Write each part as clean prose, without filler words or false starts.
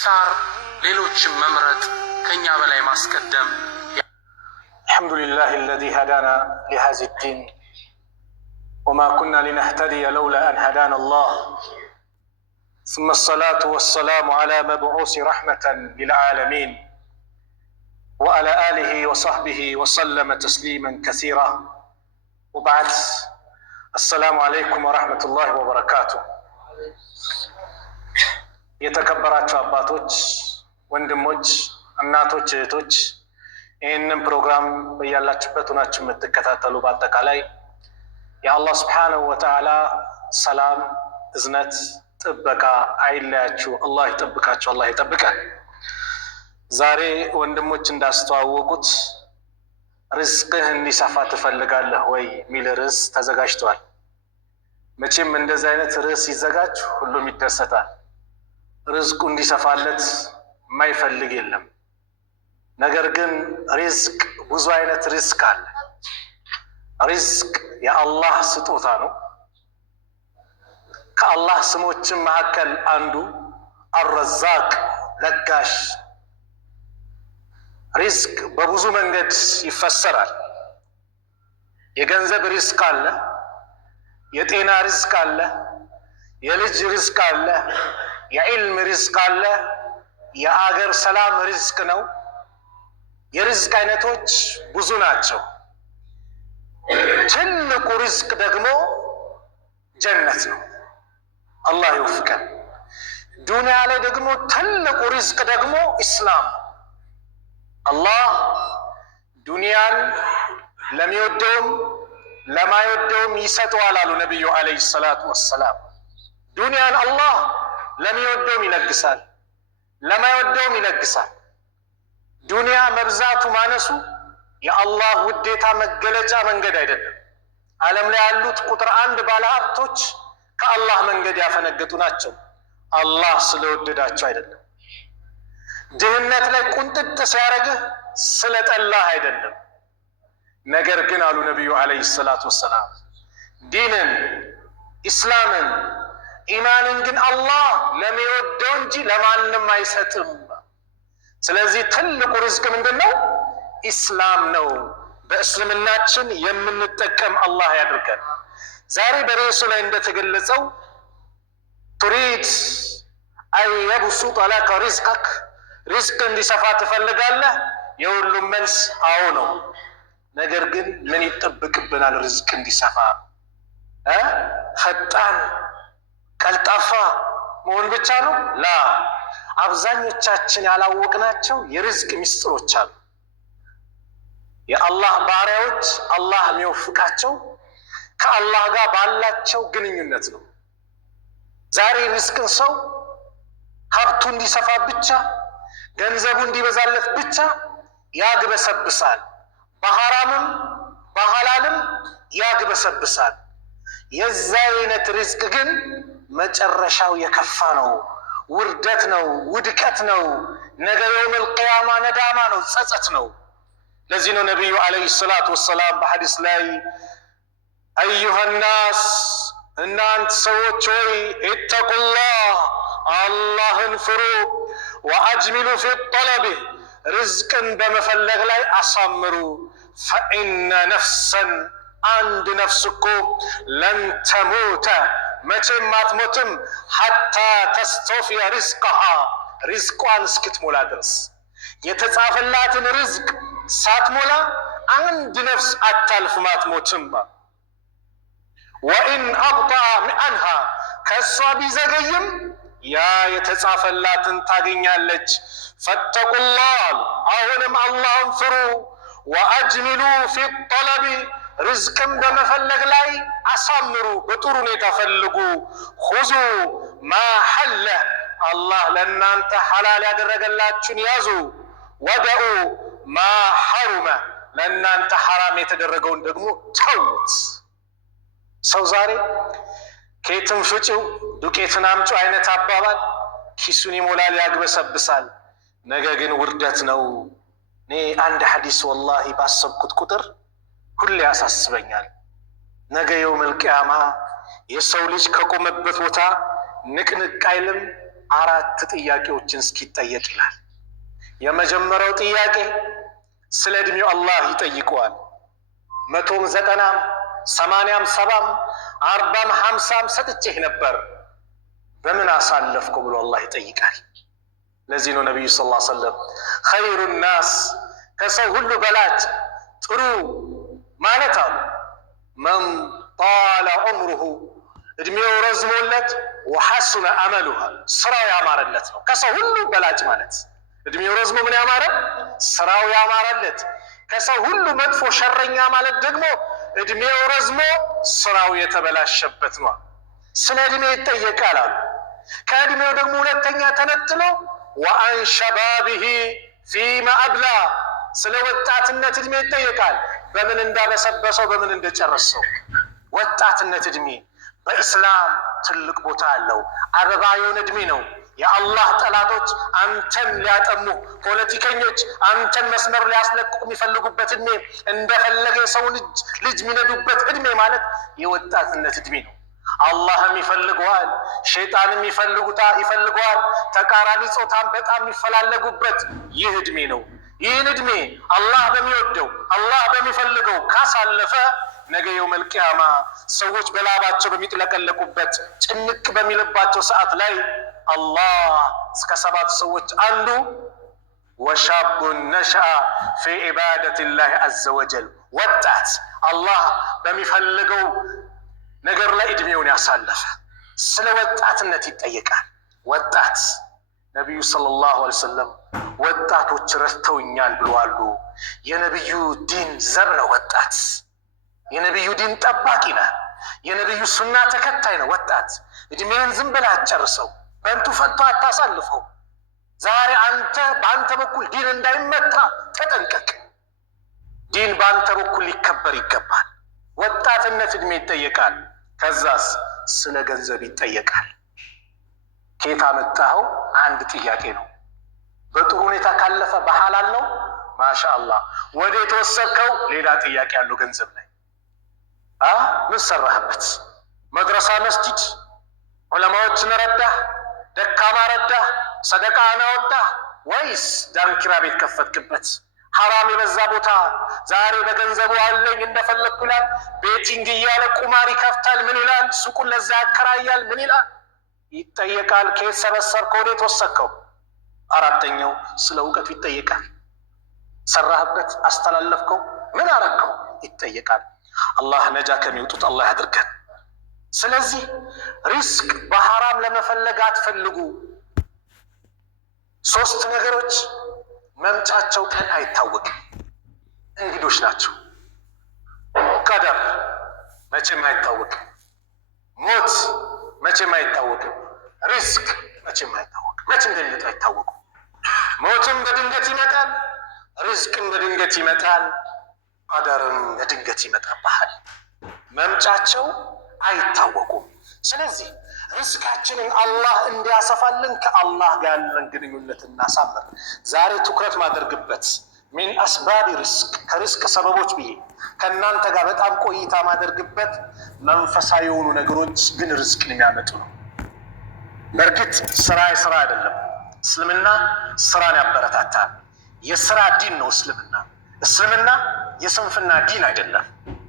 ሳር ሌሎችን መምረጥ ከኛ በላይ ማስቀደም الحمد لله الذي هدانا لهذا الدين وما كنا لنهتدي لولا أن هدانا الله ثم الصلاة والسلام على مبعوث رحمة للعالمين وعلى آله وصحبه وسلم تسليما كثيرا وبعد السلام عليكم ورحمة الله وبركاته የተከበራችሁ አባቶች፣ ወንድሞች፣ እናቶች፣ እህቶች ይህንን ፕሮግራም በያላችሁበት ሆናችሁ የምትከታተሉ በአጠቃላይ የአላህ ስብሓነሁ ወተዓላ ሰላም፣ እዝነት፣ ጥበቃ አይለያችሁ። አላህ ይጠብቃችሁ፣ አላህ ይጠብቃል። ዛሬ ወንድሞች እንዳስተዋወቁት ርዝቅህ እንዲሰፋ ትፈልጋለህ ወይ የሚል ርዕስ ተዘጋጅቷል። መቼም እንደዚህ አይነት ርዕስ ሲዘጋጅ ሁሉም ይደሰታል። ርዝቁ እንዲሰፋለት የማይፈልግ የለም። ነገር ግን ሪዝቅ ብዙ አይነት ሪዝቅ አለ። ሪዝቅ የአላህ ስጦታ ነው። ከአላህ ስሞችም መካከል አንዱ አረዛቅ ለጋሽ። ሪዝቅ በብዙ መንገድ ይፈሰራል። የገንዘብ ሪዝቅ አለ፣ የጤና ሪዝቅ አለ፣ የልጅ ሪዝቅ አለ፣ የዕልም ሪዝቅ አለ፣ የአገር ሰላም ሪዝቅ ነው። የሪዝቅ አይነቶች ብዙ ናቸው። ትልቁ ሪዝቅ ደግሞ ጀነት ነው። አላህ ይወፍቀን። ዱንያ ላይ ደግሞ ትልቁ ሪዝቅ ደግሞ ኢስላም። አላህ ዱንያን ለሚወደውም ለማይወደውም ይሰጠዋል አሉ ነቢዩ ዓለይሂ ሰላቱ ወሰላም። ዱንያን አላህ ለሚወደውም ይለግሳል፣ ለማይወደውም ይለግሳል። ዱንያ መብዛቱ ማነሱ የአላህ ውዴታ መገለጫ መንገድ አይደለም። ዓለም ላይ ያሉት ቁጥር 1 ባለሀብቶች ከአላህ መንገድ ያፈነገጡ ናቸው። አላህ ስለወደዳቸው አይደለም። ድህነት ላይ ቁንጥጥ ሲያደርግህ ስለጠላህ አይደለም። ነገር ግን አሉ ነቢዩ ዓለይሂ ሰላቱ ወሰላም ዲንን፣ ኢስላምን፣ ኢማንን ግን አላህ ለሚወደው እንጂ ለማንም አይሰጥም። ስለዚህ ትልቁ ሪዝቅ ምንድን ነው? ኢስላም ነው። በእስልምናችን የምንጠቀም አላህ ያድርገን። ዛሬ በርዕሱ ላይ እንደተገለጸው ቱሪድ አይ የብሱጠ ለከ ሪዝቀክ፣ ሪዝቅ እንዲሰፋ ትፈልጋለህ? የሁሉም መልስ አዎ ነው። ነገር ግን ምን ይጠብቅብናል? ሪዝቅ እንዲሰፋ ፈጣን ቀልጣፋ መሆን ብቻ ነው? ላ አብዛኞቻችን ያላወቅናቸው የሪዝቅ ሚስጥሮች አሉ። የአላህ ባሪያዎች አላህ የሚወፍቃቸው ከአላህ ጋር ባላቸው ግንኙነት ነው። ዛሬ ሪዝቅን ሰው ሀብቱ እንዲሰፋ ብቻ፣ ገንዘቡ እንዲበዛለት ብቻ ያግበሰብሳል። በሐራምም በሐላልም ያግበሰብሳል። የዛ አይነት ሪዝቅ ግን መጨረሻው የከፋ ነው። ውርደት ነው፣ ውድቀት ነው። ነገ የውመል ቂያማ ነዳማ ነው፣ ጸጸት ነው። ለዚህ ነው ነቢዩ ዓለይሂ ሰላቱ ወሰላም በሐዲስ ላይ አዩሃ ናስ፣ እናንት ሰዎች ሆይ ኢተቁላህ፣ አላህን ፍሩ፣ ወአጅሚሉ ፊ ጠለቢህ፣ ርዝቅን በመፈለግ ላይ አሳምሩ። ፈኢነ ነፍሰን፣ አንድ ነፍስ እኮ ለን ተሙተ፣ መቼም አትሞትም፣ ሐታ ተስተውፊየ ሪዝቀሃ፣ ሪዝቋን እስክትሞላ ድረስ። የተጻፈላትን ርዝቅ ሳትሞላ አንድ ነፍስ አታልፍም፣ አትሞትም። ወኢን አብጠዐ አንሃ፣ ከእሷ ቢዘገይም ያ የተጻፈላትን ታገኛለች። ፈተቁላህ፣ አሁንም አላህን ፍሩ። ወአጅሚሉ ፊ ጠለቢ፣ ርዝቅም በመፈለግ ላይ አሳምሩ፣ በጥሩ ሁኔታ ፈልጉ። ሁዙ ማ ሐለ፣ አላህ ለእናንተ ሐላል ያደረገላችሁን ያዙ። ወደኡ ማ ሐሩመ፣ ለእናንተ ሐራም የተደረገውን ደግሞ ተውት። ሰው ዛሬ ከየትም ፍጪው ዱቄትን አምጪው አይነት አባባል ኪሱን ይሞላል፣ ያግበሰብሳል። ነገ ግን ውርደት ነው። እኔ አንድ ሐዲስ ወላሂ ባሰብኩት ቁጥር ሁሌ ያሳስበኛል። ነገ የውመል ቂያማ የሰው ልጅ ከቆመበት ቦታ ንቅንቅ አይልም፣ 4 ጥያቄዎችን እስኪጠየቅ ይላል። የመጀመሪያው ጥያቄ ስለ እድሜው አላህ ይጠይቀዋል። 100ም 90ም 80ም 70ም 40ም 50ም ሰጥቼህ ነበር በምን አሳለፍከው ብሎ አላህ ይጠይቃል። ለዚህ ነው ነቢዩ ሰለላሁ ዐለይሂ ወሰለም ኸይሩ ናስ ከሰው ሁሉ በላጭ ጥሩ ማለት አሉ መን ጣለ ዑምሩሁ እድሜው ረዝሞለት ወሐሱነ አመሉሁ ስራው ያማረለት ነው። ከሰው ሁሉ በላጭ ማለት እድሜው ረዝሞ ምን ያማረ ስራው ያማረለት። ከሰው ሁሉ መጥፎ ሸረኛ ማለት ደግሞ እድሜው ረዝሞ ስራው የተበላሸበት ነው። ስለ እድሜ ይጠየቃል አሉ። ከእድሜው ደግሞ ሁለተኛ ተነጥሎ ወአን ሸባቢሂ ፊማ አብላ ስለ ወጣትነት እድሜ ይጠየቃል። በምን እንዳበሰበሰው በምን እንደጨረሰው። ወጣትነት እድሜ በኢስላም ትልቅ ቦታ አለው። አበባ የሆነ እድሜ ነው። የአላህ ጠላቶች አንተን ሊያጠሙ፣ ፖለቲከኞች አንተን መስመር ሊያስለቅቁ የሚፈልጉበት እድሜ፣ እንደፈለገ የሰውን ልጅ የሚነዱበት እድሜ ማለት የወጣትነት እድሜ ነው። አላህም ይፈልገዋል፣ ሸይጣንም ይፈልገዋል። ተቃራኒ ጾታን በጣም የሚፈላለጉበት ይህ እድሜ ነው። ይህን እድሜ አላህ በሚወደው አላህ በሚፈልገው ካሳለፈ ነገ የውመል ቂያማ ሰዎች በላባቸው በሚጥለቀለቁበት ጭንቅ በሚልባቸው ሰዓት ላይ አላህ እስከ 7 ሰዎች አንዱ ወሻቡን ነሽአ ፊ ዒባደቲላሂ ዐዘ ወጀል ወጣት አላህ በሚፈልገው ነገር ላይ እድሜውን ያሳለፈ ስለ ወጣትነት ይጠየቃል። ወጣት ነቢዩ ሰለላሁ ዐለይሂ ወሰለም ወጣቶች ረድተውኛል ብለዋሉ። የነቢዩ ዲን ዘብ ነው ወጣት። የነቢዩ ዲን ጠባቂ ነህ። የነቢዩ ሱና ተከታይ ነው ወጣት። እድሜን ዝም ብለህ አትጨርሰው፣ በንቱ ፈቶ አታሳልፈው። ዛሬ አንተ በአንተ በኩል ዲን እንዳይመታ ተጠንቀቅ። ዲን በአንተ በኩል ሊከበር ይገባል። ወጣትነት እድሜ ይጠየቃል። ከዛስ ስለ ገንዘብ ይጠየቃል። ከየት አመጣኸው አንድ ጥያቄ ነው። በጥሩ ሁኔታ ካለፈ በሐላል ነው ማሻአላህ። ወደ የተወሰድከው ሌላ ጥያቄ ያለው ገንዘብ ላይ ምን ሰራህበት? መድረሳ መስጂድ ዑለማዎችን ረዳህ? ደካማ ረዳህ? ሰደቃ አወጣህ? ወይስ ዳንኪራ ቤት ከፈትክበት? ሐራም የበዛ ቦታ ዛሬ በገንዘቡ አለኝ እንደፈለግኩ ይላል። ቤቲንግ እያለ ቁማር ይከፍታል። ምን ይላል? ሱቁን ለዛ ያከራያል። ምን ይላል? ይጠየቃል። ከየት ሰበሰብከው? ወዴት ወሰድከው? አራተኛው ስለ እውቀቱ ይጠየቃል። ሰራህበት? አስተላለፍከው? ምን አረከው? ይጠየቃል። አላህ ነጃ ከሚወጡት አላህ ያድርገን። ስለዚህ ሪስክ በሐራም ለመፈለግ አትፈልጉ። 3 ነገሮች መምጫቸው ቀን አይታወቅም፣ እንግዶች ናቸው። ቀደር መቼም አይታወቅም፣ ሞት መቼም አይታወቅም፣ ሪስክ መቼም አይታወቅም። መቼ እንደሚመጣ አይታወቁም። ሞትም በድንገት ይመጣል፣ ሪስክም በድንገት ይመጣል፣ ቀደርም በድንገት ይመጣብሃል። መምጫቸው አይታወቁም። ስለዚህ ሪስካችንን አላህ እንዲያሰፋልን ከአላህ ጋር ያለን ግንኙነት እናሳምር። ዛሬ ትኩረት ማደርግበት ሚን አስባቢ ሪስክ ከሪስክ ሰበቦች ብዬ ከእናንተ ጋር በጣም ቆይታ ማደርግበት መንፈሳዊ የሆኑ ነገሮች ግን ሪስክን የሚያመጡ ነው። በእርግጥ ስራ የስራ አይደለም። እስልምና ስራን ያበረታታል። የስራ ዲን ነው እስልምና። እስልምና የስንፍና ዲን አይደለም።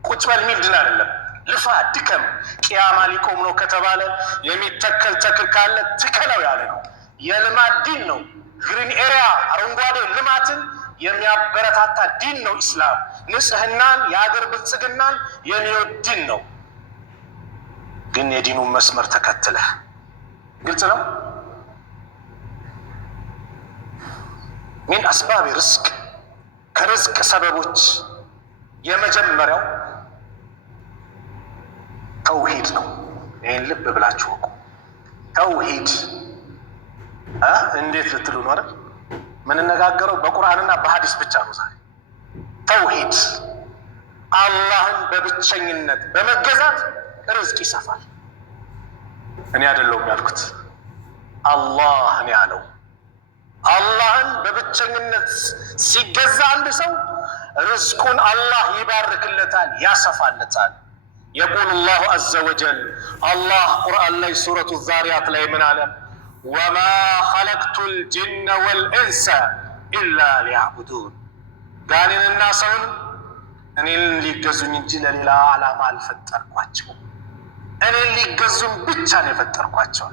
ቁጭ በል የሚል ዲን አይደለም። ልፋ ድከም። ቅያማ ሊቆም ነው ከተባለ የሚተከል ተክል ካለ ትከለው ያለ ነው። የልማት ዲን ነው። ግሪን ኤሪያ አረንጓዴ ልማትን የሚያበረታታ ዲን ነው ኢስላም። ንጽህናን፣ የሀገር ብልጽግናን የሚወድ ዲን ነው። ግን የዲኑን መስመር ተከትለህ ግልጽ ነው። ሚን አስባቢ ሪስክ ከሪዝቅ ሰበቦች የመጀመሪያው ተውሂድ ነው። ይህን ልብ ብላችሁ ወቁ። ተውሂድ እንዴት ልትሉ ነው አይደል? ምንነጋገረው በቁርአንና በሐዲስ ብቻ ነው ዛሬ። ተውሂድ አላህን በብቸኝነት በመገዛት ሪዝቅ ይሰፋል። እኔ አይደለሁም ያልኩት፣ አላህ ነው ያለው። አላህን በብቸኝነት ሲገዛ አንድ ሰው ሪዝቁን አላህ ይባርክለታል፣ ያሰፋለታል። የቁል አላሁ አዘ ወጀል አላህ ቁርአን ላይ ሱረቱ ዛሪያት ላይ ምን አለ? ወማ ኸለቅቱል ጅነ ወልኢንሰ ኢላ ሊያዕቡዱን ጋኔንና ሰውን እኔን ሊገዙኝ እንጂ ለሌላ ዓላማ አልፈጠርኳቸውም። እኔን ሊገዙኝ ብቻ ነው የፈጠርኳቸው።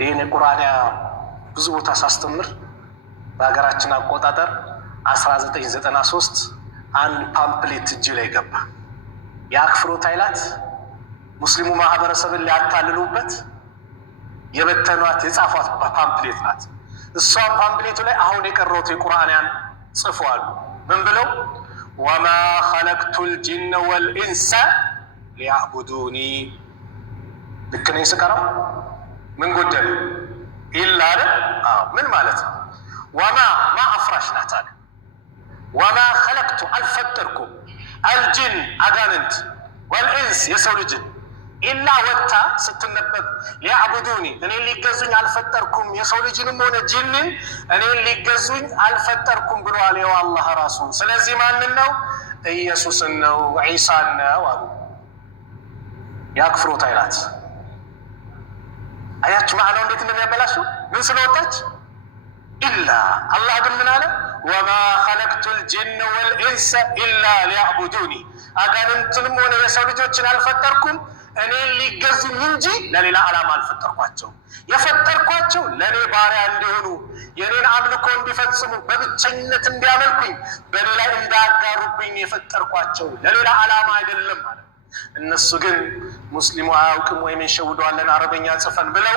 ይህን የቁርአንያ ብዙ ቦታ ሳስተምር በሀገራችን አቆጣጠር 1993 አንድ ፓምፕሌት እጅ ላይ ገባ። የአክፍሮት ኃይላት ሙስሊሙ ማህበረሰብን ሊያታልሉበት የበተኗት የጻፏት ፓምፕሌት ናት። እሷም ፓምፕሌቱ ላይ አሁን የቀረውት የቁርአንያን ጽፏል። ምን ብለው? ወማ ኸለቅቱል ጅነ ወልኢንሰ ሊያዕቡዱኒ። ልክ ነኝ ስቀረው? ምን ጎደለ? ኢላ አይደል? ምን ማለት ነው? ወማ ማ አፍራሽ ናት አለ። ወማ ኸለቅቱ አልፈጠርኩም፣ አልጅን አጋንንት፣ ወልኢንስ የሰው ልጅን ኢላ ወታ ስትነበብ ሊያዕቡዱኒ እኔን ሊገዙኝ አልፈጠርኩም፣ የሰው ልጅንም ሆነ ጅንን እኔን ሊገዙኝ አልፈጠርኩም ብለዋል ይኸው አላህ ራሱ። ስለዚህ ማንን ነው? ኢየሱስን ነው፣ ዒሳን ነው አሉ የአክፍሮት ኃይላት። አያችሁ ማዕናው እንዴት እንደሚያበላሹ። ምን ስለወጣች? ኢላ። አላህ ግን ምን አለ? ወማ ኸለቅቱል ጅነ ወልኢንሰ ኢላ ሊያዕቡዱኒ አጋንንትንም ሆነ የሰው ልጆችን አልፈጠርኩም እኔን ሊገዙኝ እንጂ ለሌላ ዓላማ አልፈጠርኳቸው። የፈጠርኳቸው ለእኔ ባሪያ እንዲሆኑ፣ የኔን አምልኮ እንዲፈጽሙ፣ በብቸኝነት እንዲያመልኩኝ፣ በሌላ እንዳያጋሩብኝ የፈጠርኳቸው ለሌላ ዓላማ አይደለም ማለት። እነሱ ግን ሙስሊሙ አያውቅም ወይም እንሸውደዋለን አረበኛ ጽፈን ብለው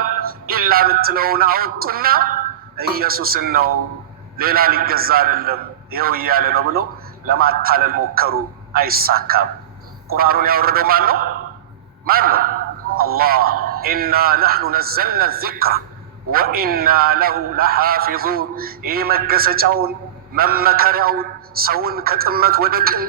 ኢላ ምትለውን አወጡና ኢየሱስን ነው ሌላ ሊገዛ አይደለም ይኸው እያለ ነው ብሎ ለማታለል ሞከሩ። አይሳካም። ቁርአኑን ያወረደው ማን ነው? ማን ነው? አላህ። ኢና ነሕኑ ነዘልና ዚክራ ወኢና ለሁ ለሓፊዙን። ይህ መገሰጫውን መመከሪያውን ሰውን ከጥመት ወደ ቅን፣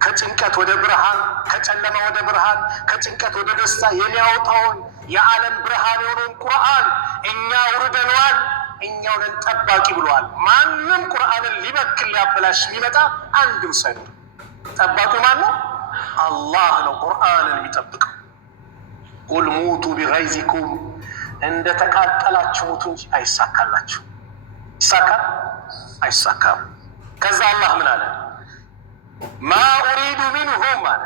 ከጭንቀት ወደ ብርሃን፣ ከጨለማ ወደ ብርሃን፣ ከጭንቀት ወደ ደስታ የሚያወጣውን የዓለም ብርሃን የሆነውን ቁርአን እኛ ውርደነዋል፣ እኛው ነን ጠባቂ ብለዋል። ማንም ቁርአንን ሊበክል ሊያበላሽ የሚመጣ አንድም ሰው ጠባቂው ማን ነው? አላህ ነው ቁርአንን የሚጠብቀው። ቁል ሙቱ ቢገይዚኩም እንደ ተቃጠላችሁ ሙቱ እንጂ አይሳካላችሁ። ይሳካል? አይሳካም። ከዛ አላህ ምን አለ? ማ ኡሪዱ ሚንሁም አለ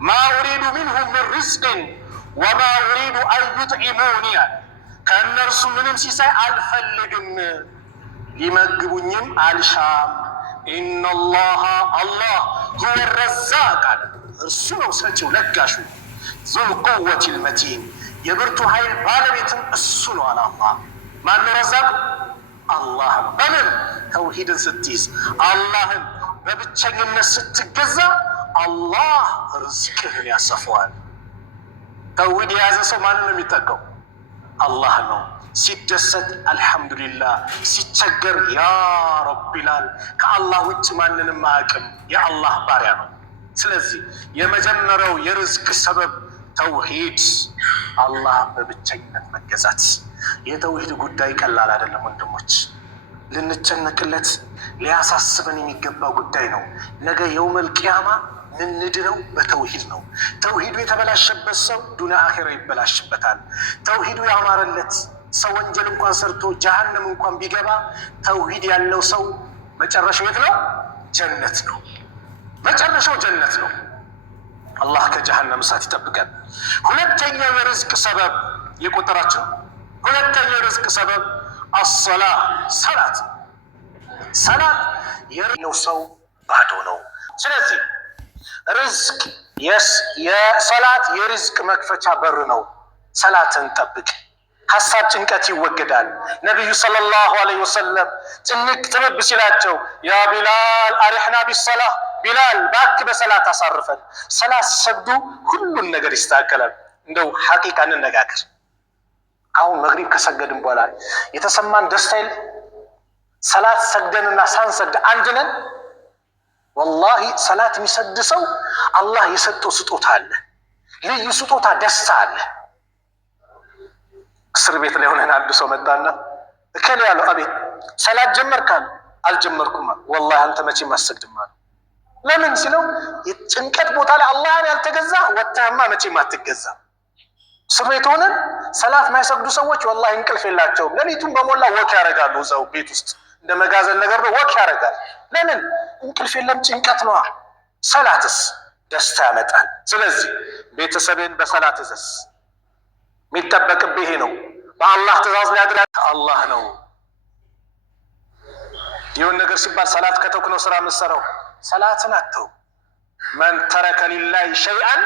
ማ ኡሪዱ ሚንሁም ምን ሪዝቅን ወማ ኡሪዱ አን ዩጥዒሙኒ አለ ከእነርሱ ምንም ሲሳይ አልፈልግም፣ ሊመግቡኝም አልሻም። ኢነላሃ አላህ ሁወ ረዛቅ አለ እርሱ ነው ሰጪው ለጋሹ፣ ዙል ቁወቲል መቲን የብርቱ ኃይል ባለቤትም እሱ ነው አለ አላህ። ማነው ረዛቅ? አላህ። በምን? ተውሂድን ስትይዝ፣ አላህን በብቸኝነት ስትገዛ አላህ ርዝቅህን ያሰፈዋል። ተውሂድ የያዘ ሰው ማንን ነው የሚጠቀው? አላህ ነው። ሲደሰት አልሐምዱሊላህ፣ ሲቸገር ያ ረብ ይላል። ከአላህ ውጭ ማንንም አያውቅም፣ የአላህ ባሪያ ነው። ስለዚህ የመጀመሪያው የርዝቅ ሰበብ ተውሂድ፣ አላህ በብቸኝነት መገዛት። የተውሂድ ጉዳይ ቀላል አይደለም ወንድሞች፣ ልንጨነቅለት ሊያሳስበን የሚገባ ጉዳይ ነው። ነገ የውመል ቂያማ ምንድነው? በተውሂድ ነው። ተውሂዱ የተበላሸበት ሰው ዱንያ አኺራ ይበላሽበታል። ተውሂዱ ያማረለት ሰው ወንጀል እንኳን ሰርቶ ጀሃነም እንኳን ቢገባ ተውሂድ ያለው ሰው መጨረሻው የት ነው? ጀነት ነው። መጨረሻው ጀነት ነው። አላህ ከጀሃነም እሳት ይጠብቀን። ሁለተኛው የርዝቅ ሰበብ የቆጠራቸው ሁለተኛው የርዝቅ ሰበብ አሰላ ሰላት። ሰላት የሌለው ሰው ባዶ ነው። ስለዚህ ርዝቅ የሰላት የርዝቅ መክፈቻ በር ነው። ሰላትን ጠብቅ፣ ሀሳብ ጭንቀት ይወገዳል። ነቢዩ ሰለላሁ ዐለይሂ ወሰለም ጭንቅ ጥብብ ሲላቸው ያ ቢላል አሪሕና ቢሰላህ፣ ቢላል ባክ በሰላት አሳርፈን። ሰላት ሲሰግዱ ሁሉን ነገር ይስተካከላል። እንደው ሐቂቃ እንነጋገር። አሁን መግሪብ ከሰገድን በኋላ የተሰማን ደስታ የለ? ሰላት ሰግደንና ሳንሰግድ አንድ ነን? ወላሂ ሰላት የሚሰግድ ሰው አላህ የሰጠው ስጦታ አለ፣ ልዩ ስጦታ፣ ደስታ አለ። እስር ቤት ላይ ሆነን አንድ ሰው መጣና እከሌ ያለው አቤት ሰላት ጀመርካል? አልጀመርኩም። ወላሂ አንተ መቼም አትሰግድም አለ። ለምን ሲለው የጭንቀት ቦታ ላይ አላህን ያልተገዛ ወጥተህማ መቼም አትገዛም። እስር ቤት ሆነን ሰላት የማይሰግዱ ሰዎች ወላሂ እንቅልፍ የላቸውም። ሌሊቱን በሞላ ወክ ያደርጋሉ። እዛው ቤት ውስጥ እንደ መጋዘን ነገር ነው፣ ወክ ያደርጋል። ለምን? እንቅልፍ የለም፣ ጭንቀት ነዋ። ሰላትስ ደስታ ያመጣል። ስለዚህ ቤተሰብን በሰላት እዘዝ። የሚጠበቅብህ ይሄ ነው። በአላህ ትእዛዝ ሊያድር አላህ ነው። ይሁን ነገር ሲባል ሰላት ከተውክ ነው ስራ የምትሰራው። ሰላትን አተው። መን ተረከ ሊላሂ ሸይአን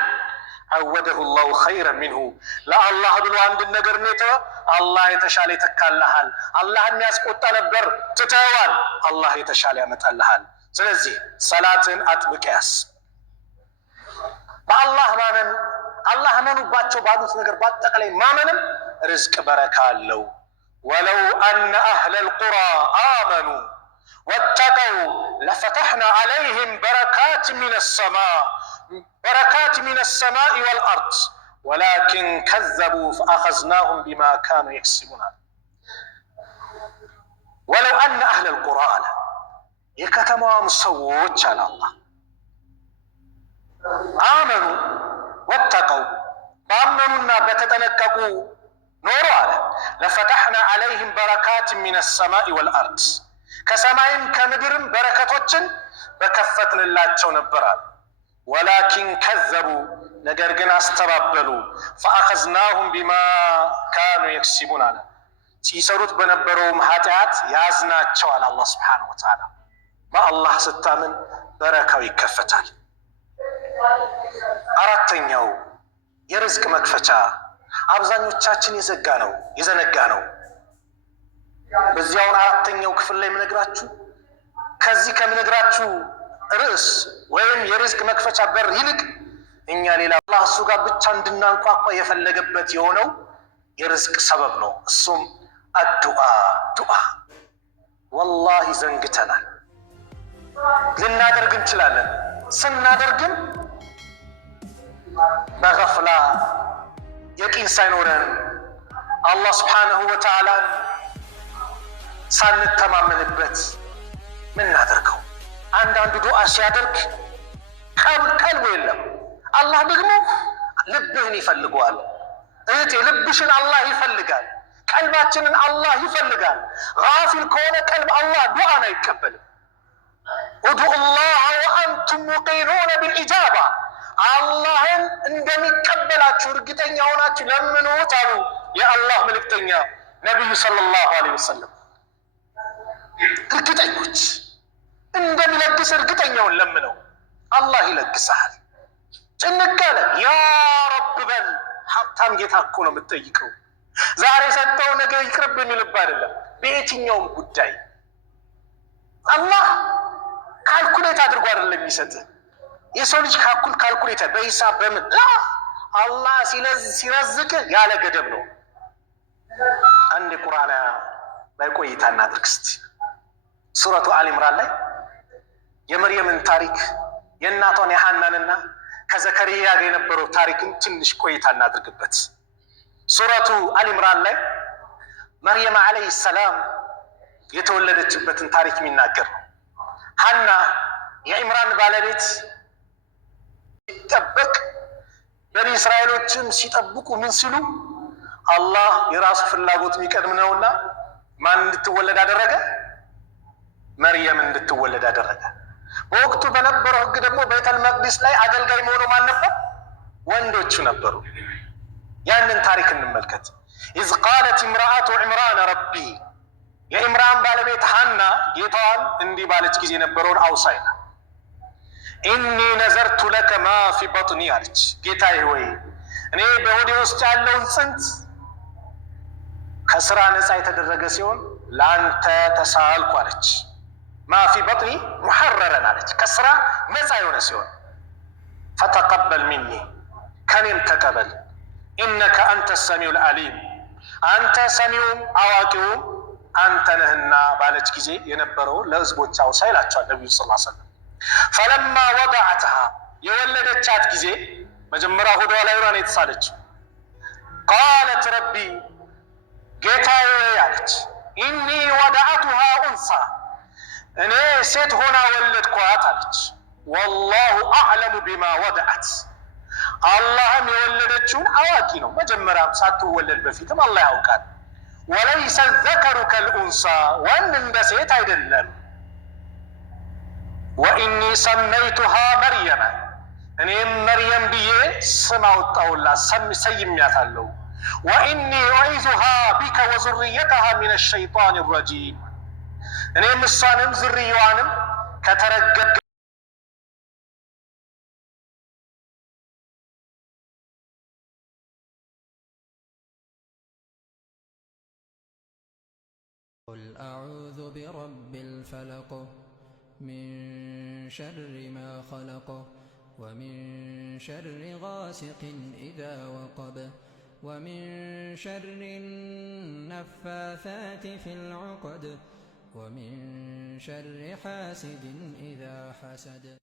አወደሁ ላሁ ኸይረን ሚንሁ። ለአላህ ብሎ አንድን ነገር የተወ አላህ የተሻለ ይተካልሃል። አላህ የሚያስቆጣ ነበር ትተዋል፣ አላህ የተሻለ ያመጣልሃል። ስለዚህ ሰላትን አጥብቅ ያዝ። በአላህ ማመን፣ አላህ እመኑባቸው ባሉት ነገር በአጠቃላይ ማመንም ርዝቅ በረካ አለው። ወለው አነ አህለል ቁራ አመኑ ወተቀው ለፈተሕና ዐለይህም በረካት ሚነ ሰማኢ ወልአርድ ወላኪን ከዘቡ ፈአኸዝናሁም ቢማ ካኑ የክስቡን። ወለው አነ አህለል ቁራ አለ የከተማዋም ሰዎች አለ አላህ አመኑ ወተቀው ባመኑና በተጠነቀቁ ኖሮ አለ ለፈተሕና ዐለይህም በረካት ሚነ ሰማኢ ወልአርድ ከሰማይም ከምድርም በረከቶችን በከፈትንላቸው ነበር አለ። ወላኪን ከዘቡ ነገር ግን አስተባበሉ። ፈአኸዝናሁም ቢማ ካኑ የክሲቡን አለ ሲሰሩት በነበረውም ኃጢአት ያዝናቸው አለ አላህ ሱብሓነሁ ወተዓላ። በአላህ ስታምን በረካው ይከፈታል። አራተኛው የርዝቅ መክፈቻ አብዛኞቻችን የዘነጋ ነው። በዚያውን አራተኛው ክፍል ላይ የምነግራችሁ ከዚህ ከምነግራችሁ ርዕስ ወይም የርዝቅ መክፈቻ በር ይልቅ እኛ ሌላ አላህ እሱ ጋር ብቻ እንድናንኳኳ የፈለገበት የሆነው የርዝቅ ሰበብ ነው። እሱም ዱዓ። ወላሂ ዘንግተናል። ልናደርግ እንችላለን። ስናደርግም በገፍላ የቂን ሳይኖረን አላህ ስብሓነሁ ወተዓላን ሳንተማመንበት ምናደርገው። አንዳንዱ ዱዓ ሲያደርግ ቀልቡ የለም። አላህ ደግሞ ልብህን ይፈልገዋል። እህቴ ልብሽን አላህ ይፈልጋል። ቀልባችንን አላህ ይፈልጋል። ጋፊል ከሆነ ቀልብ አላህ ዱዓን አይቀበልም። ኡድዑ ላህ ወአንቱም ሙቂኑነ ቢልኢጃባ አላህን እንደሚቀበላችሁ እርግጠኛ ሆናችሁ ለምኑት አሉ የአላህ መልእክተኛ ነቢዩ ሰለላሁ ዐለይሂ ወሰለም። እርግጠኞች እንደሚለግስ እርግጠኛውን ለምነው አላህ ይለግስሃል። ጭንቅ አለ ያ ረብ በል። ሀብታም ጌታ እኮ ነው የምትጠይቀው። ዛሬ ሰጠው ነገ ይቅርብ የሚልብ አይደለም። በየትኛውም ጉዳይ አላህ ካልኩሌት አድርጎ አይደለም የሚሰጥህ። የሰው ልጅ ካልኩሌት በሂሳብ በምን አላህ ሲረዝቅህ ያለ ገደብ ነው። አንድ ቁርአን ላይ ቆይታ እናድርግ እስቲ። ሱረቱ አሊ ኢምራን ላይ የመርየምን ታሪክ የእናቷን የሐናንና ከዘከሪያ ጋር የነበረው ታሪክን ትንሽ ቆይታ እናድርግበት። ሱረቱ አሊ ኢምራን ላይ መርየም አለይሂ ሰላም የተወለደችበትን ታሪክ የሚናገር ነው። ሐና የኢምራን ባለቤት ሲጠበቅ በኒ እስራኤሎችም ሲጠብቁ ምን ሲሉ አላህ የራሱ ፍላጎት የሚቀድም ነውና ማን እንድትወለድ አደረገ? መርየም እንድትወለድ አደረገ። በወቅቱ በነበረው ሕግ ደግሞ ቤተል መቅዲስ ላይ አገልጋይ መሆኑ ማን ነበር? ወንዶቹ ነበሩ። ያንን ታሪክ እንመልከት። ኢዝ ቃለት እምራአቱ ዕምራን ረቢ የኢምራን ባለቤት ሐና ጌታዋን እንዲህ ባለች ጊዜ የነበረውን አውሳይና ኢኒ ነዘርቱ ለከ ማ ፊ በጥኒ አለች። ጌታዬ ሆይ እኔ በሆዴ ውስጥ ያለውን ጽንስ ከስራ ነፃ የተደረገ ሲሆን ለአንተ ተሳልኩ አለች። ማ ፊ በጥኒ ሙሐረረን አለች፣ ከስራ ነፃ የሆነ ሲሆን ፈተቀበል ሚኒ ከኔም ተቀበል፣ ኢነከ አንተ ሰሚዑል ዓሊም አንተ ሰሚውም አዋቂውም አንተ ነህና ባለች ጊዜ የነበረውን ለህዝቦች አውሳ ይላቸዋል ነቢዩ ሰለላሁ ዐለይሂ ወሰለም። ፈለማ ወደዐትሃ የወለደቻት ጊዜ መጀመሪያ ሆዷ ላይ ሆና የተሳለችው ቃለት ረቢ ጌታዬ አለች ኢኒ ወደዐቱሃ ኡንሳ እኔ ሴት ሆና ወለድኳት አለች። ወላሁ አዕለሙ ቢማ ወደዐት አላህም የወለደችውን አዋቂ ነው። መጀመሪያም ሳትወለድ በፊትም አላህ ያውቃል። ወለይሰ ዘከሩ ከልኡንሳ ወንድ እንደ ሴት አይደለም። ወኢኒ ሰመይቱሃ መርየመ እኔም መርየም ብዬ ስም አወጣሁላት ሰይሜያታለሁ። ወኢኒ ኡዒዙሃ ቢከ ወዙርየተሃ ሚነ ሸይጣን ረጂም እኔም እሷንም ዝርያዋንም ከተረገመ قل أعوذ برب الفلق من شر ما خلق ومن شر غاسق إذا وقب ومن شر النفاثات في العقد ومن شر حاسد إذا حسد.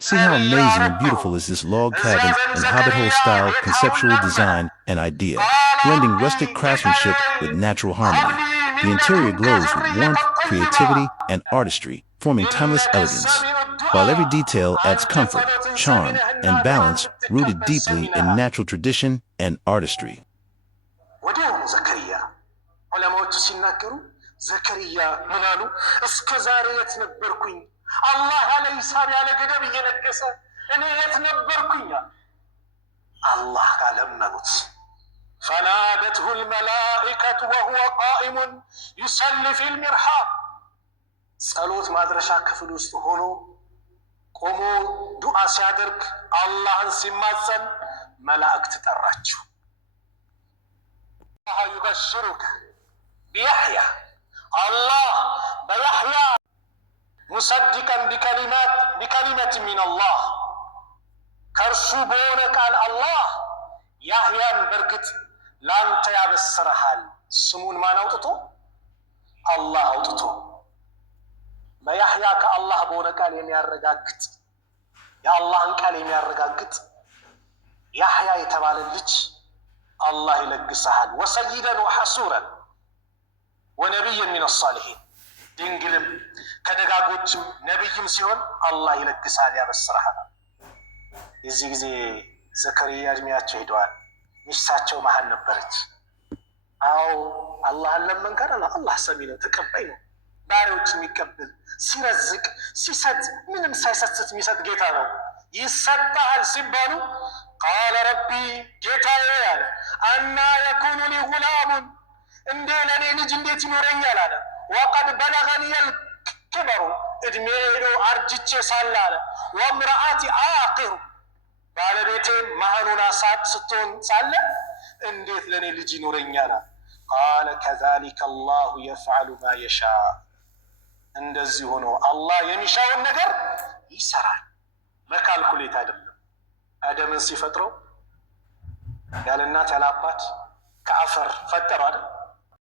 See how amazing and beautiful is this log cabin and hobbit hole style conceptual design and idea, blending rustic craftsmanship with natural harmony. The interior glows with warmth, creativity, and artistry, forming timeless elegance, while every detail adds comfort, charm, and balance rooted deeply in natural tradition and artistry. الله على يسار على قدم ينقص انا يتنبركኝ الله قال امنت فنادته الملائكة وهو قائم يصلي في المرحاض ጸሎት ማድረሻ ክፍል ውስጥ ሆኖ ቆሞ ዱዓ ሲያደርግ አላህን ሲማጸን መላእክት ጠራቸው الله يبشرك بيحيى الله بيحيى مصدقا بكلمة من الله كرسو بونك على الله يحيى بركت لانت يا بسرحال سمون ما نوتتو الله اوتتو ما يحيى كالله بونك قال يميارغاغط يا الله قال يميارغاغط يحيى يتبال لج الله يلقسحال وسيدا وحسورا ونبيا من الصالحين ድንግልም ከደጋጎችም ነብይም ሲሆን አላህ ይለግሳል ያበስራል። የዚህ ጊዜ ዘከሪያ እድሜያቸው ሄደዋል። ሚስታቸው መሃል ነበረች። አው አላህን ለመንከር አላህ ሰሚ ነው፣ ተቀባይ ነው። ባሪያዎች የሚቀበል ሲረዝቅ ሲሰጥ ምንም ሳይሰስት የሚሰጥ ጌታ ነው። ይሰጣል ሲባሉ قال ربي ጌታዬ ያለ አና يكون لي غلام እንዴ ለኔ ልጅ እንዴት ይኖረኛል አለ وقد بلغني الكبر ادميرو ارجچه سالاله وامراتي عاقر ባለቤቴ ማህኑና ስትሆን ሳለ እንዴት ለኔ ልጅ ይኖረኛል قال كذلك الله يفعل ما يشاء እንደዚህ ሆኖ አላህ የሚሻውን ነገር ይሰራል በካልኩሌት አይደለም አደምን ሲፈጥረው ያለ እናት ያለ አባት ከአፈር ፈጠረው አይደል